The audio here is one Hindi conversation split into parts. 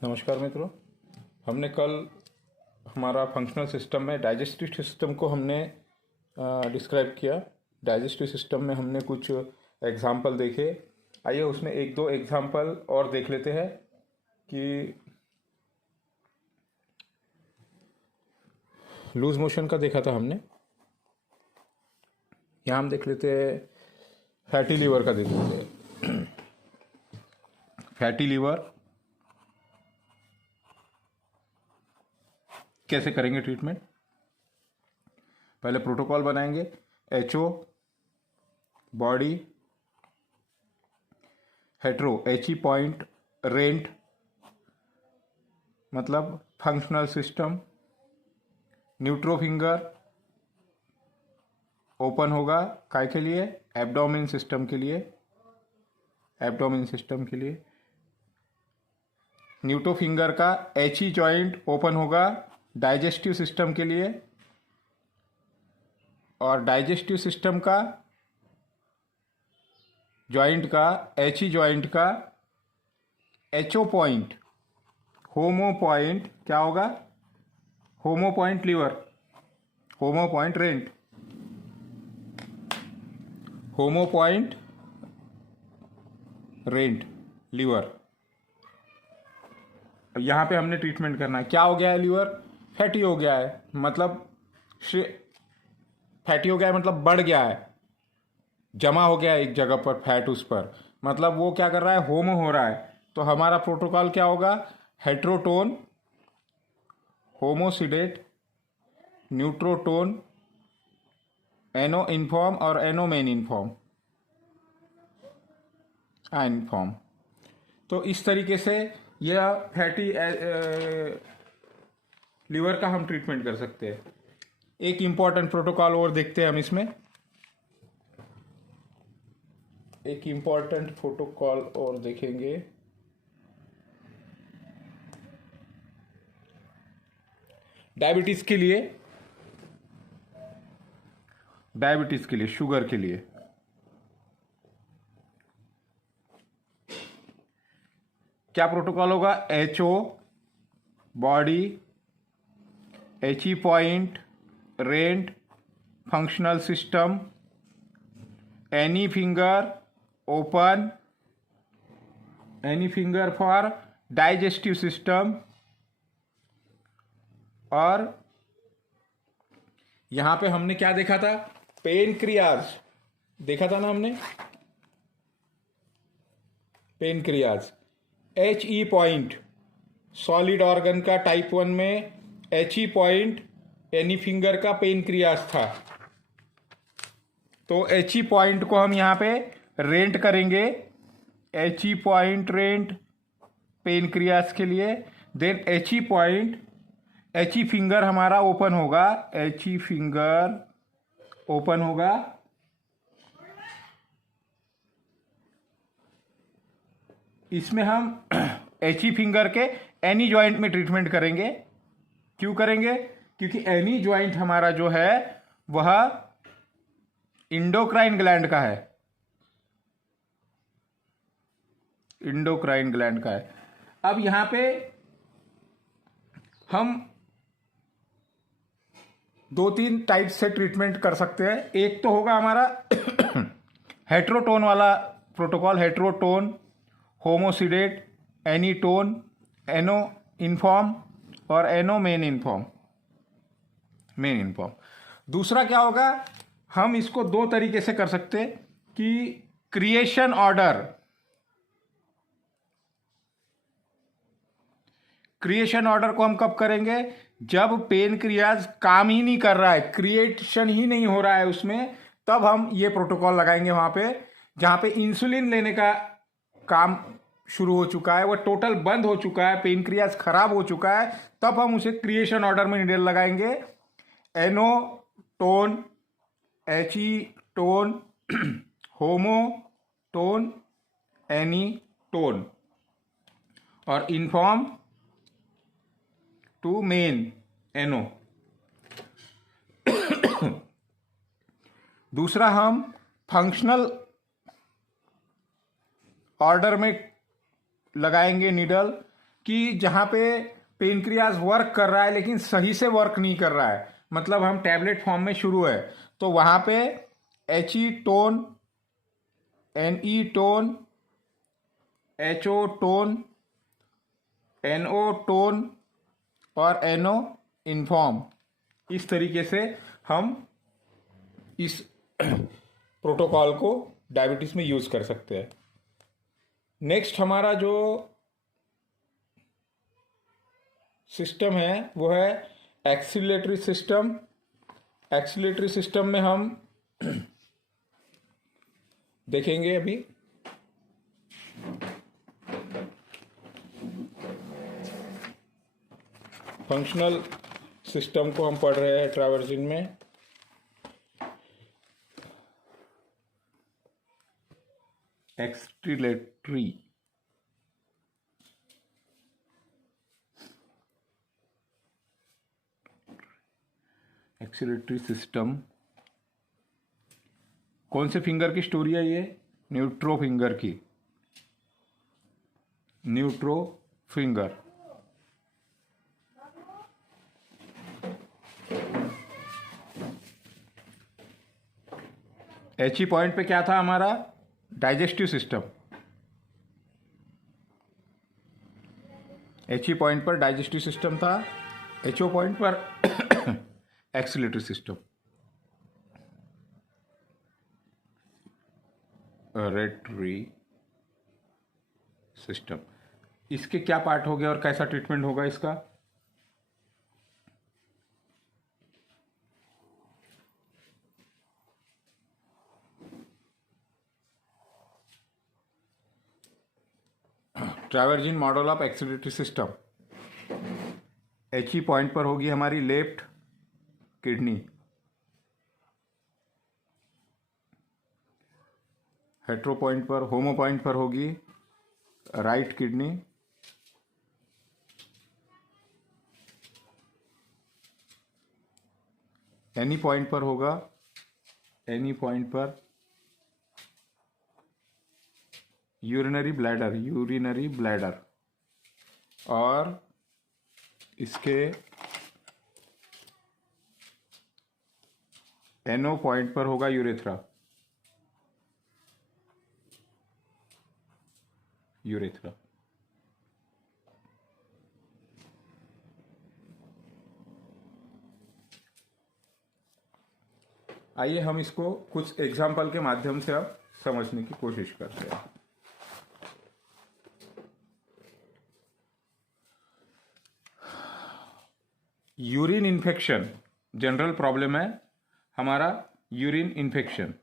नमस्कार मित्रों। हमने कल हमारा फंक्शनल सिस्टम में डाइजेस्टिव सिस्टम को हमने डिस्क्राइब किया। डाइजेस्टिव सिस्टम में हमने कुछ एग्जाम्पल देखे। आइए उसमें एक दो एग्जाम्पल और देख लेते हैं कि लूज मोशन का देखा था हमने। यहाँ हम देख लेते हैं फैटी लीवर का देख लेते हैं। फैटी लीवर कैसे करेंगे ट्रीटमेंट? पहले प्रोटोकॉल बनाएंगे। HO body, hetero H E point, rent मतलब फंक्शनल सिस्टम, न्यूट्रो फिंगर ओपन होगा काय के लिए? एब्डोमेन सिस्टम के लिए। एब्डोमेन सिस्टम के लिए न्यूट्रो फिंगर का एच ई जॉइंट ओपन होगा डाइजेस्टिव सिस्टम के लिए, और डाइजेस्टिव सिस्टम का जॉइंट का एच ई जॉइंट का एचओ पॉइंट, होमो पॉइंट क्या होगा? होमो पॉइंट लीवर, होमो पॉइंट रेंट, होमो पॉइंट रेंट लीवर। यहां पे हमने ट्रीटमेंट करना है। क्या हो गया है? लीवर फैटी हो गया है, मतलब फैटी हो गया है मतलब बढ़ गया है, जमा हो गया है एक जगह पर फैट उस पर, मतलब वो क्या कर रहा है? होमो हो रहा है। तो हमारा प्रोटोकॉल क्या होगा? हेट्रोटोन, होमोसिडेट, न्यूट्रोटोन, एनो इनफॉर्म और एनो मेन इनफॉर्म, इनफॉर्म। तो इस तरीके से यह फैटी लीवर का हम ट्रीटमेंट कर सकते हैं। एक इंपॉर्टेंट प्रोटोकॉल और देखते हैं हम इसमें। एक इंपॉर्टेंट प्रोटोकॉल और देखेंगे। डायबिटीज के लिए, डायबिटीज के लिए, शुगर के लिए क्या प्रोटोकॉल होगा? HO body, H E point rent, functional system, any finger open, any finger for digestive system, और यहां पे हमने क्या देखा था? पेनक्रियाज देखा था ना हमने। Pancreas H E point, solid organ का टाइप 1 में H E point any finger का पेनक्रियाज था। तो एच ई पॉइंट को हम यहां पे रेंट करेंगे। H E point rent pancreas के लिए। Then H E point, H E finger हमारा ओपन होगा, एच ई फिंगर ओपन होगा। इसमें हम एच ई फिंगर के एनी जॉइंट में ट्रीटमेंट करेंगे। क्यों करेंगे? क्योंकि एनी जॉइंट हमारा जो है वह इंडोक्राइन ग्लैंड का है, इंडोक्राइन ग्लैंड का है। अब यहां पे हम दो तीन टाइप से ट्रीटमेंट कर सकते हैं। एक तो होगा हमारा हेट्रोटोन वाला प्रोटोकॉल, हेट्रोटोन, होमोसिडेट, एनीटोन, एनो इनफॉर्म और एनो मेन इनफॉर्म, मेन इनफॉर्म। दूसरा क्या होगा? हम इसको दो तरीके से कर सकते हैं कि क्रिएशन ऑर्डर, क्रिएशन ऑर्डर को हम कब करेंगे? जब पेनक्रियाज काम ही नहीं कर रहा है, क्रिएशन ही नहीं हो रहा है उसमें, तब हम ये प्रोटोकॉल लगाएंगे। वहां पे जहां पे इंसुलिन लेने का काम शुरू हो चुका है, वह टोटल बंद हो चुका है, पेनक्रियाज खराब हो चुका है, तब हम उसे क्रिएशन ऑर्डर में नीडल लगाएंगे। एनो टोन, एच ई टोन, होमो टोन, एनी टोन, और इनफॉर्म टू मेन एनो। दूसरा हम फंक्शनल ऑर्डर में लगाएंगे नीडल। कि जहाँ पे पेनक्रियाज वर्क कर रहा है लेकिन सही से वर्क नहीं कर रहा है, मतलब हम टैबलेट फॉर्म में शुरू है, तो वहाँ पे HE tone, NE tone, HO tone, NO tone और NO इन्फॉर्म, इस तरीके से हम इस प्रोटोकॉल को डायबिटीज में यूज कर सकते हैं। नेक्स्ट हमारा जो सिस्टम है वो है एक्सीलरेटरी सिस्टम। एक्सीलरेटरी सिस्टम में हम देखेंगे अभी फंक्शनल सिस्टम को हम पढ़ रहे हैं ट्रावर्जिन में। एक्सीलरेटरी सिस्टम कौन से फिंगर की स्टोरी है ये? न्यूट्रो फिंगर की, न्यूट्रो फिंगर। HE पॉइंट पे क्या था हमारा? Digestive system. HE पॉइंट पर डाइजेस्टिव सिस्टम था, HO पॉइंट पर एक्सीलरेटरी सिस्टम। रेटरी सिस्टम, इसके क्या पार्ट हो गए और कैसा ट्रीटमेंट होगा इसका? ट्रावर्जिन model of acceleratory system. HE point पर होगी हमारी लेफ्ट किडनी, हेट्रो पॉइंट पर, होमो पॉइंट पर होगी राइट किडनी, एनी पॉइंट पर होगा, एनी पॉइंट पर यूरिनरी ब्लैडर, यूरिनरी ब्लैडर, और इसके NO पॉइंट पर होगा यूरेथ्रा, यूरेथ्रा। आइए हम इसको कुछ एग्जाम्पल के माध्यम से अब समझने की कोशिश करते हैं। यूरिन इन्फेक्शन जनरल प्रॉब्लम है हमारा, यूरिन इन्फेक्शन।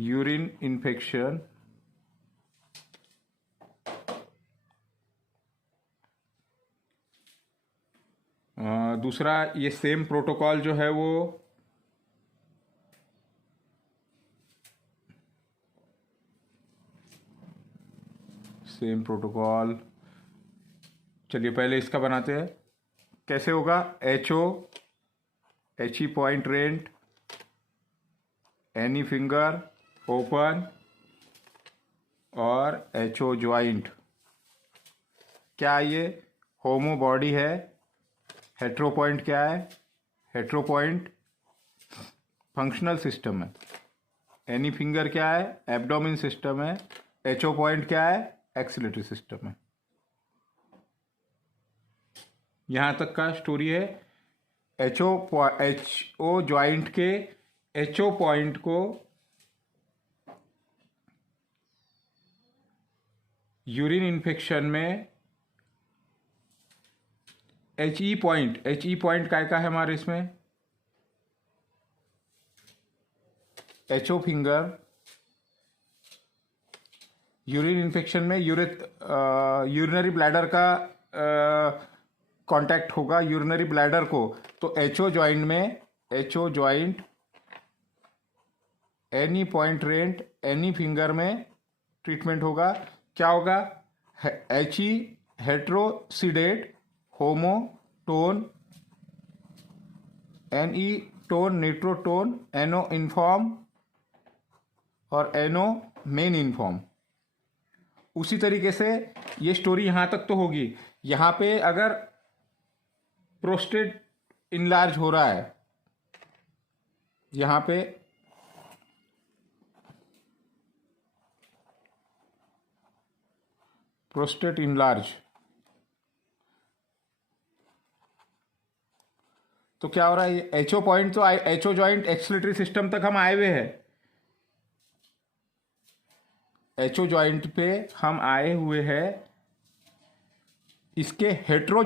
यूरिन इन्फेक्शन दूसरा, ये सेम प्रोटोकॉल जो है वो सेम प्रोटोकॉल, चलिए पहले इसका बनाते हैं। कैसे होगा? HE पॉइंट रेंट, एनी फिंगर ओपन और HO ज्वाइंट। क्या ये होमो बॉडी है? हेट्रो पॉइंट क्या है? हेट्रो पॉइंट फंक्शनल सिस्टम है। एनी फिंगर क्या है? एब्डोमिन सिस्टम है। HO पॉइंट क्या है? एक्सीलरेटरी सिस्टम है। यहां तक का स्टोरी है। HO ज्वाइंट के HO पॉइंट को यूरिन इन्फेक्शन में HE पॉइंट का है हमारे इसमें? HO फिंगर यूरिन इन्फेक्शन में यूरिनरी ब्लैडर का कांटेक्ट होगा यूरिनरी ब्लैडर को, तो HO ज्वाइंट में HO ज्वाइंट एनी पॉइंट रेंट एनी फिंगर में ट्रीटमेंट होगा। क्या होगा? HE हेट्रोसीडेट, होमो टोन, NE टोन न्यूट्रोटोन, एनो इनफॉर्म और एनो मेन इनफॉर्म। उसी तरीके से ये स्टोरी यहाँ तक तो होगी। यहाँ पे अगर प्रोस्टेट इनलार्ज हो रहा है, यहाँ पे प्रोस्टेट इनलार्ज, तो क्या हो रहा है, एचओ पॉइंट तो एचओ जॉइंट एक्सलेटरी सिस्टम तक हम आए हुए हैं, एचओ जॉइंट पे हम आए हुए हैं। इसके हेट्रो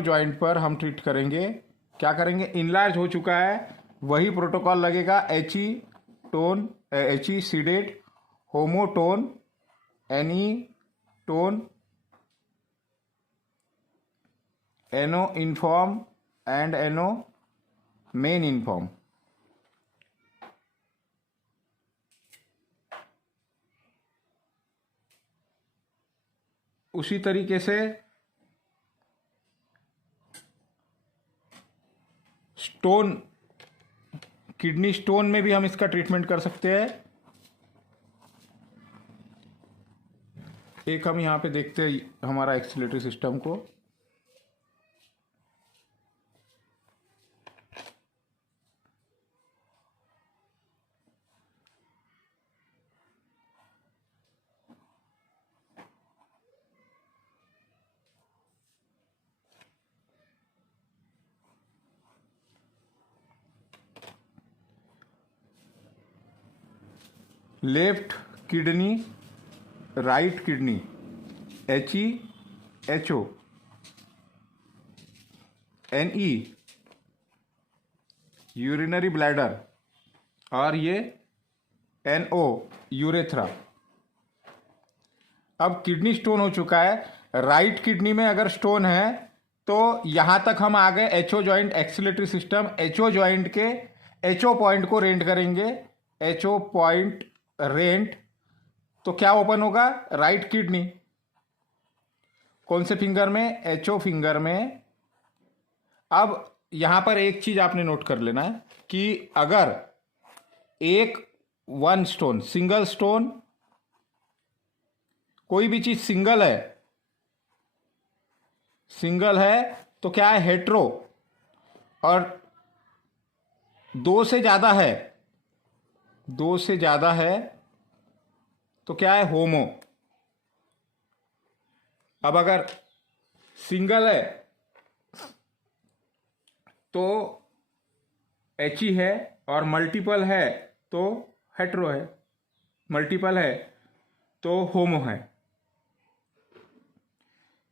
जॉइंट पर हम ट्रीट करेंगे। क्या करेंगे, इनलार्ज हो चुका है, वही प्रोटोकॉल लगेगा, एच ई सीडेट, होमोटोन, एनी टोन, एनो इनफॉर्म एंड एनो मेन इनफॉर्म। उसी तरीके से स्टोन, किडनी स्टोन में भी हम इसका ट्रीटमेंट कर सकते हैं। एक हम यहां पे देखते हैं हमारा एक्सीलरेटरी सिस्टम को। Left kidney, right kidney, HEHO, NE urinary bladder, और ये NO यूरेथ्रा। अब किडनी स्टोन हो चुका है, राइट किडनी में अगर स्टोन है तो यहां तक हम आ गए। HO joint acceleratory system, HO joint के एचओ पॉइंट को रेंट करेंगे, एचओ पॉइंट रेंट, तो क्या ओपन होगा, राइट किडनी। कौन से फिंगर में, एचओ फिंगर में। अब यहां पर एक चीज आपने नोट कर लेना है कि अगर वन स्टोन, सिंगल स्टोन, कोई भी चीज सिंगल है तो क्या है, हेट्रो, और दो से ज्यादा है तो क्या है, होमो। अब अगर सिंगल है तो एच ही है, और मल्टीपल है तो हेट्रो है, मल्टीपल है तो होमो है।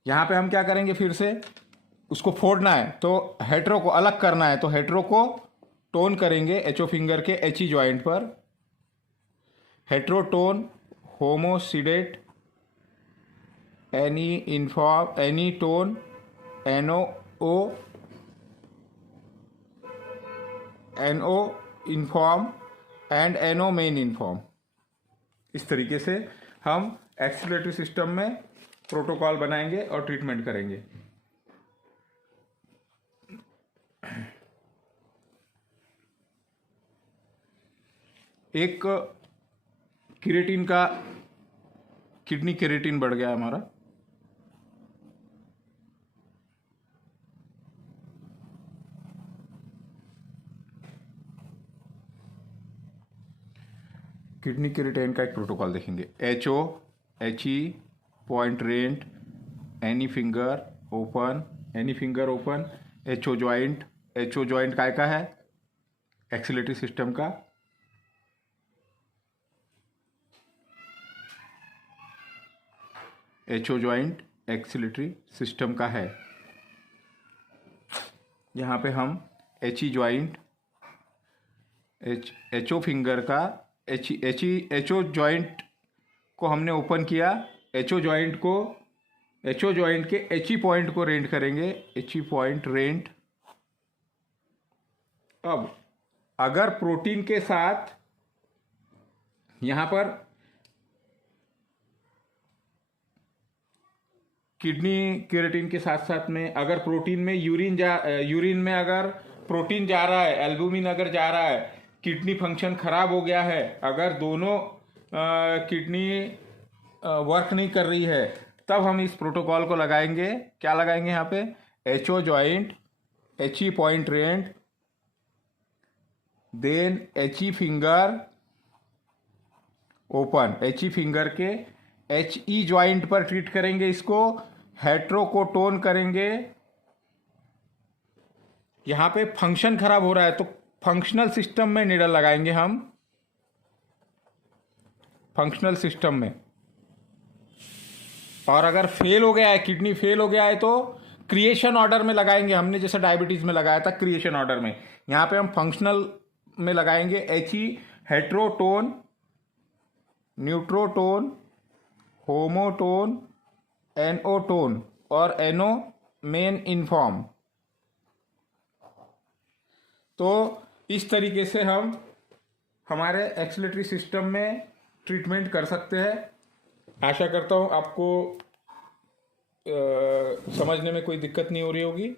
यहां पे हम क्या करेंगे, फिर से उसको फोड़ना है तो हेट्रो को अलग करना है, तो हेट्रो को टोन करेंगे एचओ फिंगर के एच ई ज्वाइंट पर, हेट्रोटोन, होमोसीडेट, एनी इनफॉर्म, एनी टोन, एनो इनफॉर्म एंड एनो मेन इनफॉर्म। इस तरीके से हम एक्सीलरेटरी सिस्टम में प्रोटोकॉल बनाएंगे और ट्रीटमेंट करेंगे। एक क्रिएटिन का, किडनी क्रिएटिन बढ़ गया हमारा, किडनी क्रिएटिन का एक प्रोटोकॉल देखेंगे। एचओ, एचई पॉइंट रेंट, any finger open, HO joint काय का है, एक्सीलरेटरी सिस्टम का। एचओ ज्वाइंट एक्सीलरेटरी सिस्टम का है। यहां पे हम एचई ज्वाइंट, एचओ फिंगर का, एचओ ज्वाइंट को हमने ओपन किया, एचओ ज्वाइंट के एचई पॉइंट को रेंट करेंगे, एचई पॉइंट रेंट। अब अगर प्रोटीन के साथ यहां पर किडनी क्रिएटिन के साथ साथ में अगर प्रोटीन में यूरिन में अगर प्रोटीन जा रहा है, एल्बुमिन अगर जा रहा है, किडनी फंक्शन खराब हो गया है, अगर दोनों किडनी वर्क नहीं कर रही है, तब हम इस प्रोटोकॉल को लगाएंगे। क्या लगाएंगे यहाँ पे? HO joint, HE point rent, then HE finger open. HE finger के HE जॉइंट पर ट्रीट करेंगे इसको, हेट्रोकोटोन करेंगे। यहाँ पे फंक्शन खराब हो रहा है तो फंक्शनल सिस्टम में नीडल लगाएंगे हम, फंक्शनल सिस्टम में। और अगर फेल हो गया है, किडनी फेल हो गया है, तो क्रिएशन ऑर्डर में लगाएंगे। हमने जैसे डायबिटीज में लगाया था क्रिएशन ऑर्डर में, यहाँ पे हम फंक्शनल में लगाएंगे। HE हेट्रोटोन, न्यूट्रोटोन, होमोटोन, एनओटोन और एनो मेन इनफॉर्म। तो इस तरीके से हम हमारे एक्सक्रीटरी सिस्टम में ट्रीटमेंट कर सकते हैं। आशा करता हूँ आपको समझने में कोई दिक्कत नहीं हो रही होगी।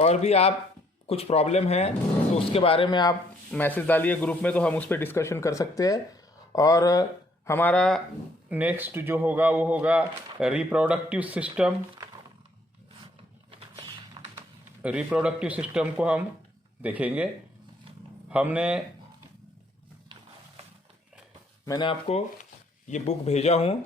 और भी आप कुछ प्रॉब्लम है तो उसके बारे में आप मैसेज डालिए ग्रुप में, तो हम उस पर डिस्कशन कर सकते हैं। और हमारा नेक्स्ट जो होगा वो होगा रिप्रोडक्टिव सिस्टम। रिप्रोडक्टिव सिस्टम को हम देखेंगे। मैंने आपको ये बुक भेजा हूँ,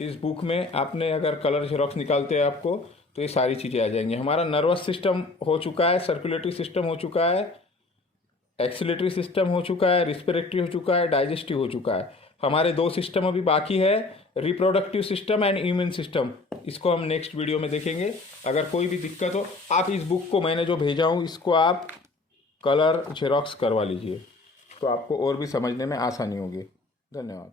इस बुक में आपने अगर कलर जेरोक्स निकालते हैं आपको, तो ये सारी चीज़ें आ जाएंगी। हमारा नर्वस सिस्टम हो चुका है, सर्कुलेटरी सिस्टम हो चुका है, एक्सीलरेटरी सिस्टम हो चुका है, रिस्पिरेटरी हो चुका है, डाइजेस्टिव हो चुका है। हमारे 2 सिस्टम अभी बाकी है, reproductive system and immune system. इसको हम नेक्स्ट वीडियो में देखेंगे। अगर कोई भी दिक्कत हो, आप इस बुक को मैंने जो भेजा हूँ इसको आप कलर जेरोक्स करवा लीजिए, तो आपको और भी समझने में आसानी होगी। धन्यवाद।